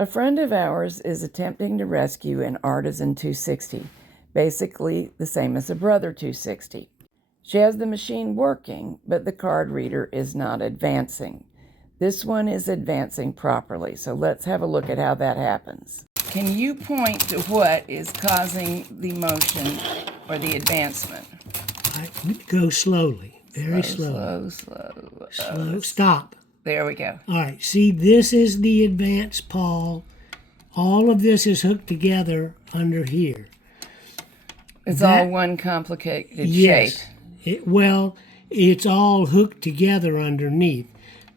A friend of ours is attempting to rescue an Artisan 260, basically the same as a Brother 260. She has the machine working, but the card reader is not advancing. This one is advancing properly, so let's have a look at how that happens. Can you point to what is causing the motion or the advancement? Go slowly, very slowly. Slow. Stop. There we go. All right, see, this is the advance, Paul. All of this is hooked together under here. It's all one complicated shape. Well, it's all hooked together underneath.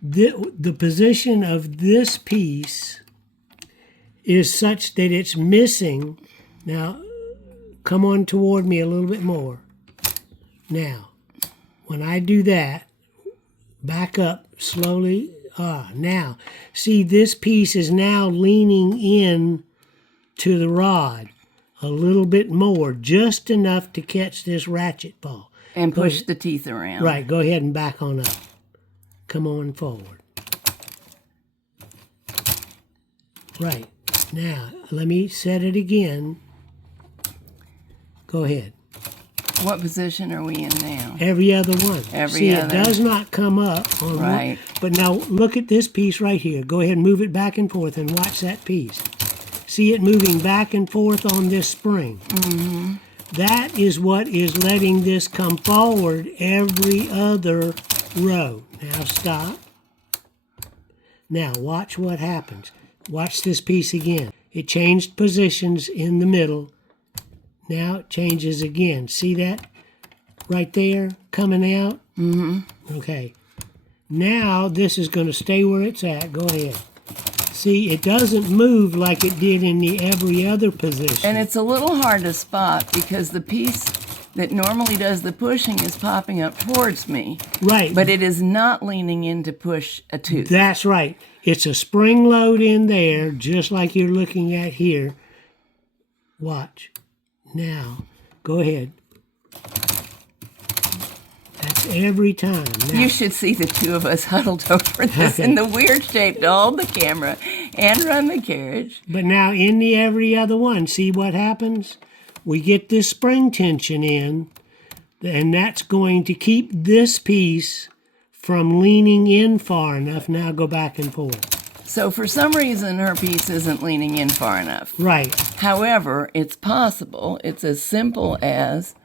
The position of this piece is such that it's missing. Now, come on toward me a little bit more. Now, when I do that, back up slowly. Now, see, this piece is now leaning in to the rod a little bit more, just enough to catch this ratchet ball. And push the teeth around. Right, go ahead and back on up. Come on forward. Right, now, let me set it again. Go ahead. What position are we in now? Every other one. Every other. It does not come up on right. one. But now look at this piece right here. Go ahead and move it back and forth and watch that piece. See it moving back and forth on this spring. Mm-hmm. That is what is letting this come forward every other row. Now stop. Now watch what happens. Watch this piece again. It changed positions in the middle. Now it changes again. See that right there coming out? Mm-hmm. Okay. Now this is going to stay where it's at. Go ahead. See, it doesn't move like it did in the every other position. And it's a little hard to spot because the piece that normally does the pushing is popping up towards me. Right. But it is not leaning in to push a tooth. That's right. It's a spring load in there, just like you're looking at here. Watch. Now, go ahead. That's every time. Now, you should see the two of us huddled over this in the weird shape to hold the camera and run the carriage. But now in the every other one, see what happens? We get this spring tension in, and that's going to keep this piece from leaning in far enough. Now go back and forth. So for some reason, her piece isn't leaning in far enough. Right. However, it's possible. It's as simple as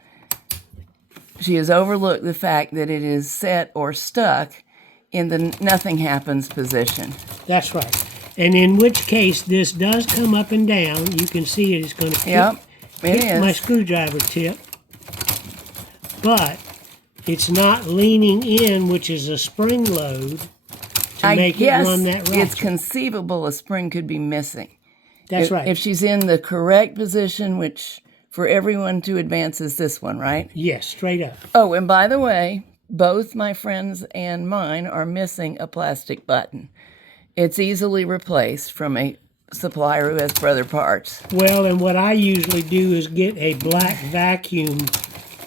she has overlooked the fact that it is set or stuck in the nothing happens position. That's right. And in which case, this does come up and down. You can see it is going to hit my screwdriver tip. But it's not leaning in, which is a spring load, to make it run that ratchet. It's conceivable a spring could be missing. That's right. If she's in the correct position, which for everyone to advance is this one, right? Yes, straight up. Oh, and by the way, both my friends and mine are missing a plastic button. It's easily replaced from a supplier who has Brother parts. Well, and what I usually do is get a black vacuum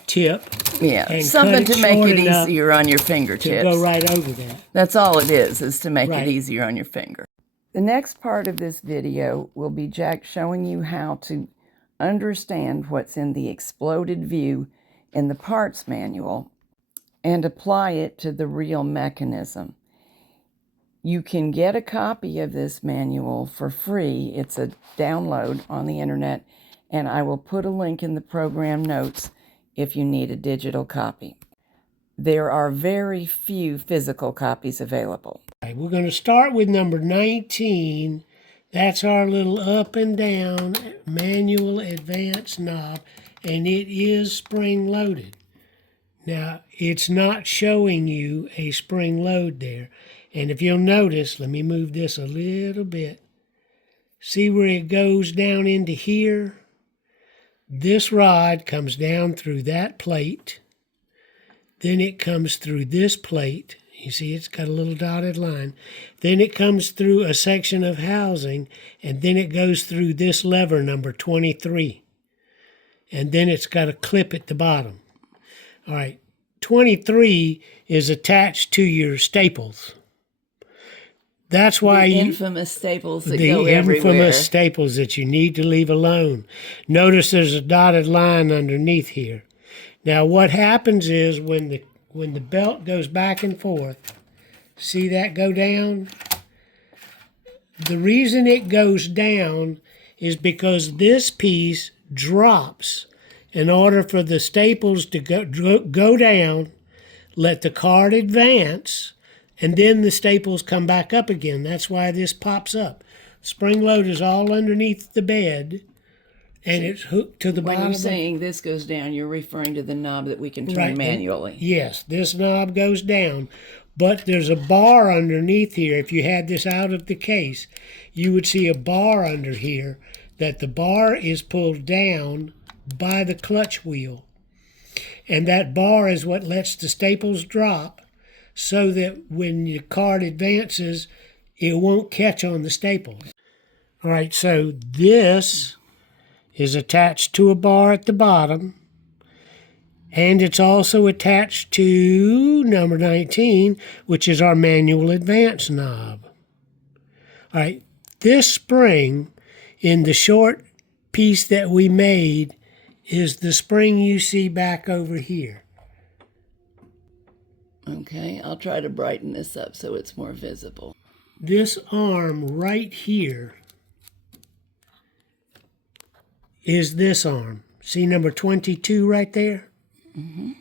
tip. Yeah, something to make it easier on your fingertips. To go right over that. That's all it is to make it easier on your finger. The next part of this video will be Jack showing you how to understand what's in the exploded view in the parts manual and apply it to the real mechanism. You can get a copy of this manual for free. It's a download on the internet, and I will put a link in the program notes if you need a digital copy. There are very few physical copies available. We're going to start with number 19. That's our little up and down manual advance knob, and it is spring loaded. Now, it's not showing you a spring load there. And if you'll notice, let me move this a little bit. See where it goes down into here? This rod comes down through that plate. Then it comes through this plate. You see it's got a little dotted line. Then it comes through a section of housing, and then it goes through this lever number 23. And then it's got a clip at the bottom. All right, 23 is attached to your staples. That's why infamous staples that the go everywhere. infamous staples that you need to leave alone. Notice there's a dotted line underneath here. Now what happens is when the belt goes back and forth, see that go down? The reason it goes down is because this piece drops in order for the staples to go down, let the card advance, and then the staples come back up again. That's why this pops up. Spring load is all underneath the bed, and it's hooked to the bottom. When you're saying this goes down, you're referring to the knob that we can turn manually. Yes, this knob goes down, but there's a bar underneath here. If you had this out of the case, you would see a bar under here that the bar is pulled down by the clutch wheel. And that bar is what lets the staples drop so that when your card advances, it won't catch on the staples. All right, so this is attached to a bar at the bottom, and it's also attached to number 19, which is our manual advance knob. All right, this spring in the short piece that we made is the spring you see back over here. Okay, I'll try to brighten this up so it's more visible. This arm right here is this arm. See number 22 right there? Mm-hmm.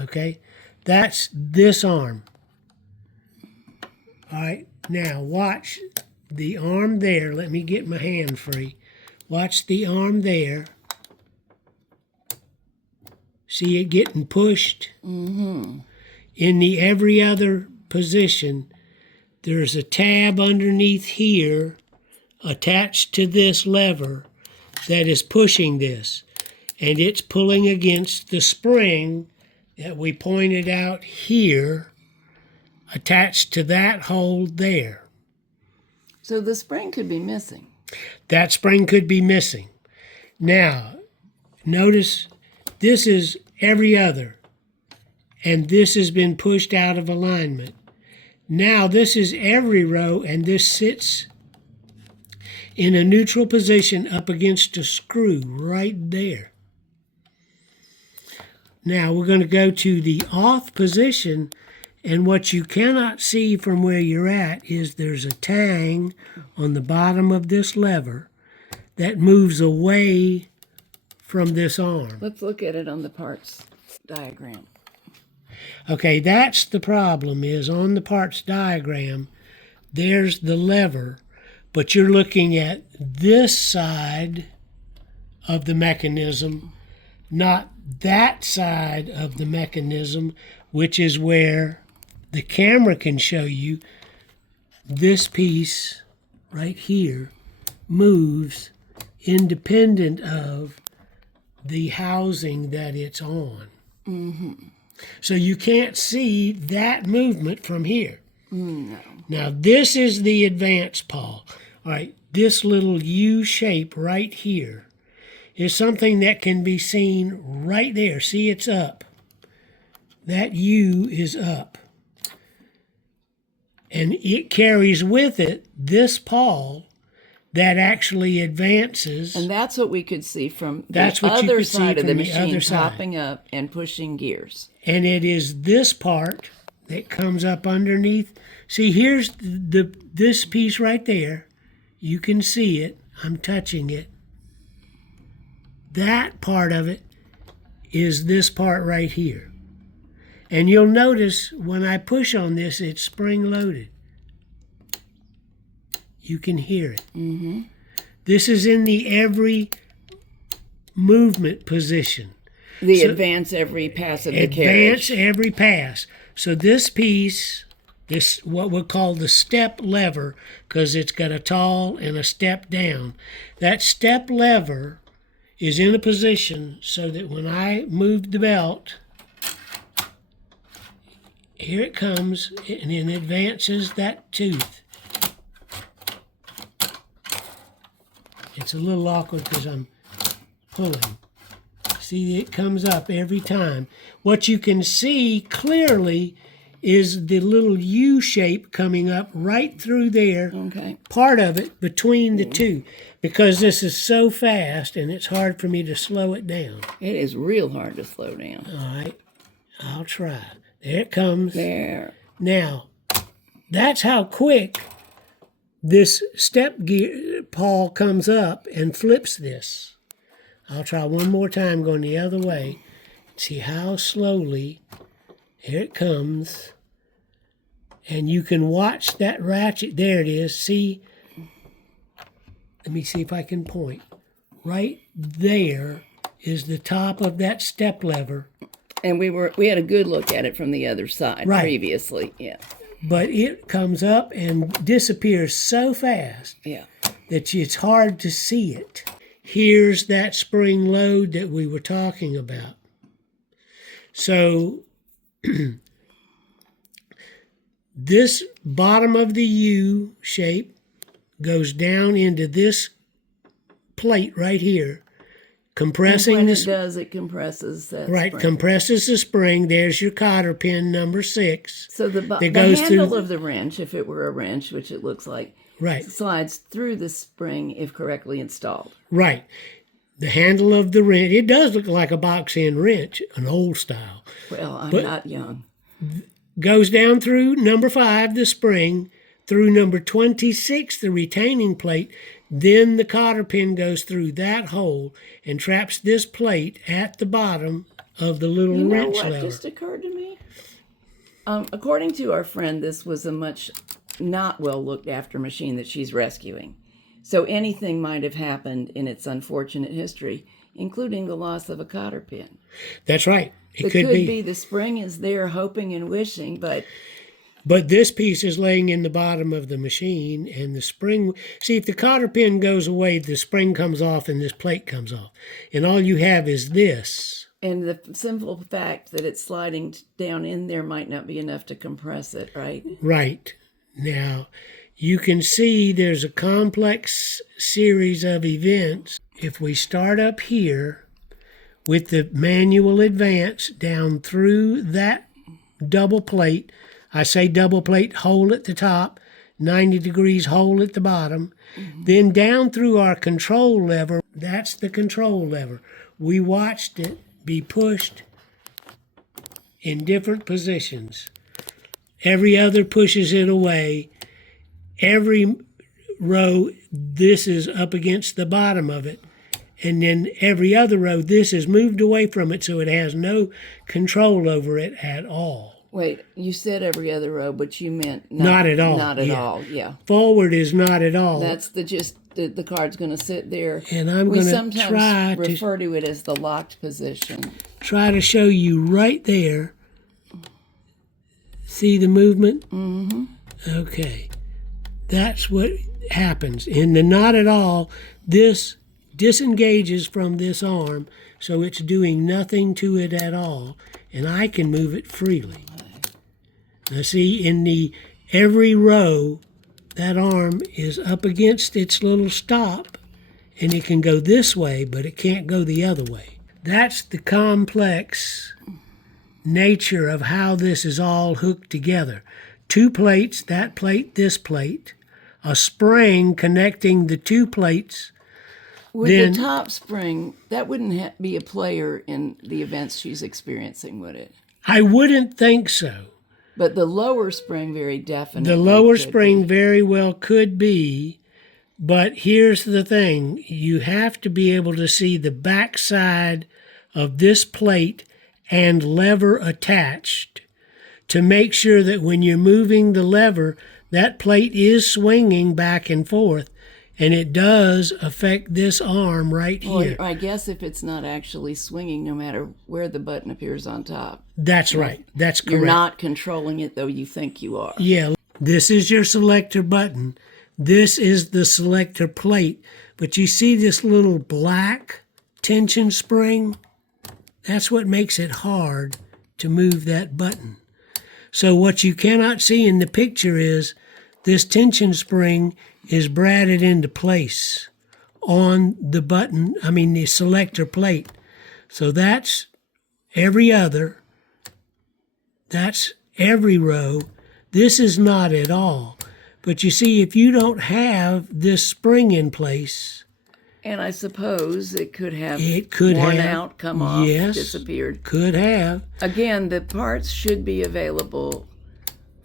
Okay, that's this arm. All right, now watch the arm there. Let me get my hand free. Watch the arm there. See it getting pushed? Mm-hmm. In the every other position, there's a tab underneath here attached to this lever that is pushing this. And it's pulling against the spring that we pointed out here attached to that hole there. So the spring could be missing. That spring could be missing. Now, notice this is every other, and this has been pushed out of alignment. Now this is every row, and this sits in a neutral position up against a screw right there. Now we're going to go to the off position, and what you cannot see from where you're at is there's a tang on the bottom of this lever that moves away from this arm. Let's look at it on the parts diagram. Okay, that's the problem, is on the parts diagram, there's the lever, but you're looking at this side of the mechanism, not that side of the mechanism, which is where the camera can show you this piece right here moves independent of the housing that it's on. Mm-hmm. So you can't see that movement from here. No. Now this is the advance pawl. All right, this little U shape right here is something that can be seen right there. See, it's up. That U is up. And it carries with it this pawl that actually advances. And that's what we could see from the other side of the machine, popping up and pushing gears. And it is this part that comes up underneath. See, here's this piece right there. You can see it. I'm touching it. That part of it is this part right here. And you'll notice when I push on this, it's spring-loaded. You can hear it. Mm-hmm. This is in the every movement position. The advance every pass of the carriage. Advance every pass. So this piece, this what we'll call the step lever, because it's got a tall and a step down. That step lever is in a position so that when I move the belt, here it comes, and it advances that tooth. It's a little awkward because I'm pulling. See, it comes up every time. What you can see clearly is the little U shape coming up right through there, Okay. part of it between the two, because this is so fast and it's hard for me to slow it down. It is real hard to slow down. All right, I'll try. There it comes. There. Now, that's how quick this step gear pawl comes up and flips this. I'll try one more time going the other way. See how slowly. Here it comes. And you can watch that ratchet. There it is. See? Let me see if I can point. Right there is the top of that step lever. And we had a good look at it from the other side Right. previously. Yeah. But it comes up and disappears so fast Yeah. that it's hard to see it. Here's that spring load that we were talking about. So this bottom of the U shape goes down into this plate right here, compressing When this. it does, it compresses that Right, spring. compresses the spring. There's your cotter pin number 6. So the goes handle through- of the wrench, if it were a wrench, which it looks like, Right, slides through the spring if correctly installed. right. The handle of the wrench, it does look like a box end wrench, an old style. Well, I'm But- not young. Goes down through number 5, the spring, through number 26, the retaining plate. Then the cotter pin goes through that hole and traps this plate at the bottom of the little You know wrench what lever. just occurred to me? According to our friend, this was a much not well looked after machine that she's rescuing. So anything might have happened in its unfortunate history, including the loss of a cotter pin. That's right. It It could be. the spring is there hoping and wishing, but But this piece is laying in the bottom of the machine, and the spring. See, if the cotter pin goes away, the spring comes off and this plate comes off. And all you have is this. and the simple fact that it's sliding down in there might not be enough to compress it, right? Right. Now, you can see there's a complex series of events. If we start up here with the manual advance down through that double plate, I say double plate, hole at the top, 90 degrees hole at the bottom, then down through our control lever, that's the control lever. We watched it be pushed in different positions. Every other pushes it away. Every row, this is up against the bottom of it. And then every other row, this is moved away from it so it has no control over it at all. Wait, you said every other row, but you meant Not at all, Not at yeah. all, yeah. Forward is not at all. That's the card's going to sit there. And I'm We going to sometimes try to refer to it as the locked position. show you right there. See the movement? Mm-hmm. Okay. That's what happens. In the not at all, this disengages from this arm, so it's doing nothing to it at all, and I can move it freely. Now see, in the every row, that arm is up against its little stop, and it can go this way, but it can't go the other way. That's the complex nature of how this is all hooked together. 2 plates, that plate, this plate, a spring connecting the 2 plates. With Then- the top spring, that wouldn't be a player in the events she's experiencing, would it? I wouldn't think so. But the lower spring very definitely. The lower could spring be. very well could be, but here's the thing. You have to be able to see the backside of this plate and lever attached to make sure that when you're moving the lever, that plate is swinging back and forth, and it does affect this arm right here. Or I guess if it's not actually swinging, no matter where the button appears on top. That's right. That's correct. You're not controlling it, though you think you are. Yeah, this is your selector button. This is the selector plate. But you see this little black tension spring? That's what makes it hard to move that button. So what you cannot see in the picture is this tension spring is bradded into place on the button, the selector plate. So that's every other. That's every row. This is not at all. But you see, if you don't have this spring in place, And I suppose it could have worn out, come off, yes, disappeared. Could have. Again, the parts should be available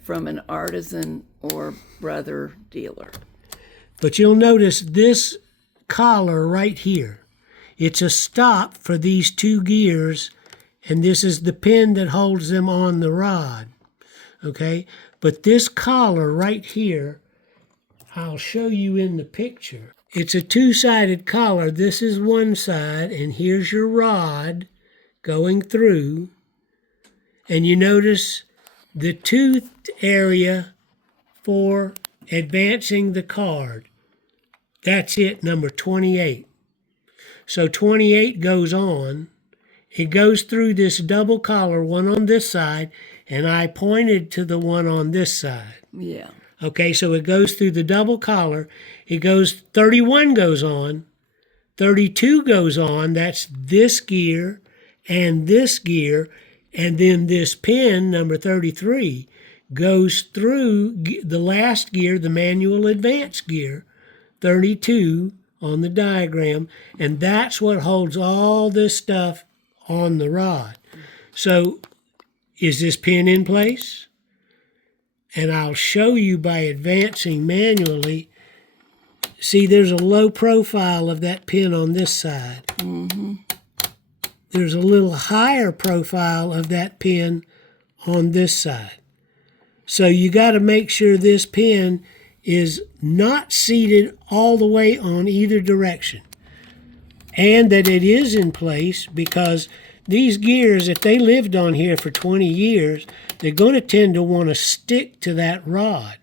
from an artisan or brother dealer. But you'll notice this collar right here. It's a stop for these two gears, and this is the pin that holds them on the rod. Okay? But this collar right here, I'll show you in the picture. It's a two-sided collar. This is one side, and here's your rod going through. And you notice the tooth area for advancing the card. That's it, number 28. So 28 goes on. It goes through this double collar, one on this side, and I pointed to the one on this side. Yeah. Okay, so it goes through the double collar. It goes, 31 goes on. 32 goes on. That's this gear and this gear. And then this pin, number 33, goes through the last gear, the manual advance gear, 32 on the diagram. And that's what holds all this stuff on the rod. So is this pin in place? And I'll show you by advancing manually. See, there's a low profile of that pin on this side. Mm-hmm. There's a little higher profile of that pin on this side. So you got to make sure this pin is not seated all the way on either direction. And that it is in place, because these gears, if they lived on here for 20 years, they're going to tend to want to stick to that rod.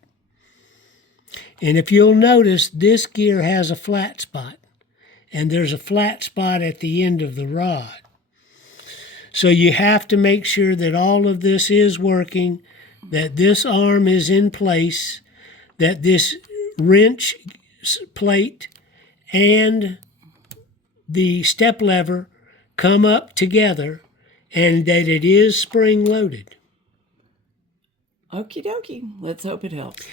And if you'll notice, this gear has a flat spot, and there's a flat spot at the end of the rod. So you have to make sure that all of this is working, that this arm is in place, that this wrench plate and the step lever come up together, and that it is spring loaded. Okie dokie. Let's hope it helps.